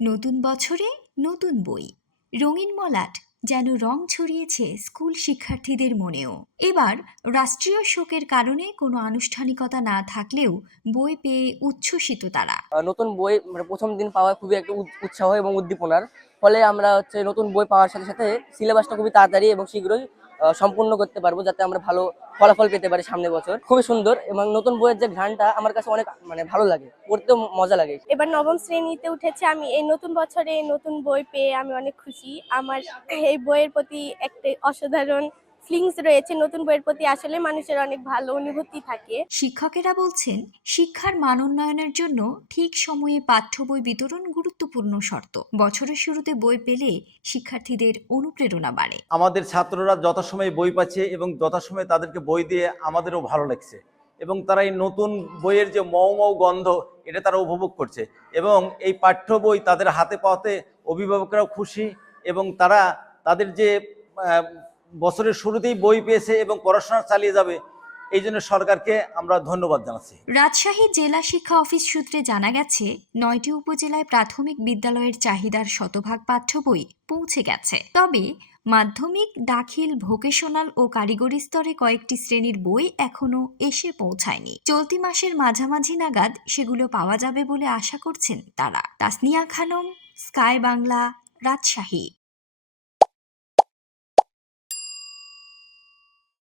নতুন বছরে নতুন বই, রঙিন মলাট যেন রং ছড়িয়েছে স্কুল শিক্ষার্থীদের মনেও। এবার রাষ্ট্রীয় শোকের কারণে কোনো আনুষ্ঠানিকতা না থাকলেও বই পেয়ে উচ্ছ্বসিত তারা। নতুন বই মানে প্রথম দিন পাওয়া খুবই একটা উৎসাহ এবং উদ্দীপনার ফলে আমরা নতুন বই পাওয়ার সাথে সাথে সিলেবাসটা খুবই তাড়াতাড়ি এবং শীঘ্রই সম্পূর্ণ করতে পারবো, যাতে আমরা ভালো ফলাফল পেতে পারি সামনের বছর। খুবই সুন্দর এবং নতুন বইয়ের যে ঘ্রাণটা আমার কাছে অনেক ভালো লাগে, পড়তেও মজা লাগে। এবার নবম শ্রেণীতে উঠেছে আমি, এই নতুন বছরে নতুন বই পেয়ে আমি অনেক খুশি। আমার এই বইয়ের প্রতি একটা অসাধারণ ফিলিংস রয়েছে। নতুন বইয়ের প্রতি আসলে মানুষের অনেক ভালো অনুভূতি থাকে। শিক্ষকেরা বলছেন, শিক্ষার মান উন্নয়নের জন্য ঠিক সময়ে পাঠ্য বই বিতরণ গুরুত্বপূর্ণ শর্ত। বছরের শুরুতে বই পেলে শিক্ষার্থীদের অনুপ্রেরণা বাড়ে। আমাদের ছাত্ররা যথাসময়ে বই পাচ্ছে এবং যথাসময়ে তাদেরকে বই দিয়ে আমাদেরও ভালো লাগছে, এবং তারা এই নতুন বইয়ের যে মৌ মৌ গন্ধ, এটা তারা উপভোগ করছে। এবং এই পাঠ্য বই তাদের হাতে পাওয়াতে অভিভাবকরাও খুশি, এবং তারা তাদের যে বছরের শুরুতেই বই পেয়েছে এবং পড়াশোনা চালিয়ে যাবে, এই জন্য সরকারকে আমরা ধন্যবাদ জানাচ্ছি। রাজশাহী জেলা শিক্ষা অফিস সূত্রে জানা গেছে, ৯টি উপজেলায় প্রাথমিক বিদ্যালয়ের চাহিদার শতভাগ পাঠ্য বই পৌঁছে গেছে। তবে মাধ্যমিক, দাখিল, ভোকেশনাল ও কারিগরি স্তরে কয়েকটি শ্রেণীর বই এখনো এসে পৌঁছায়নি। চলতি মাসের মাঝামাঝি নাগাদ সেগুলো পাওয়া যাবে বলে আশা করছেন তারা। তাসনিয়া খানম, স্কাই বাংলা, রাজশাহী।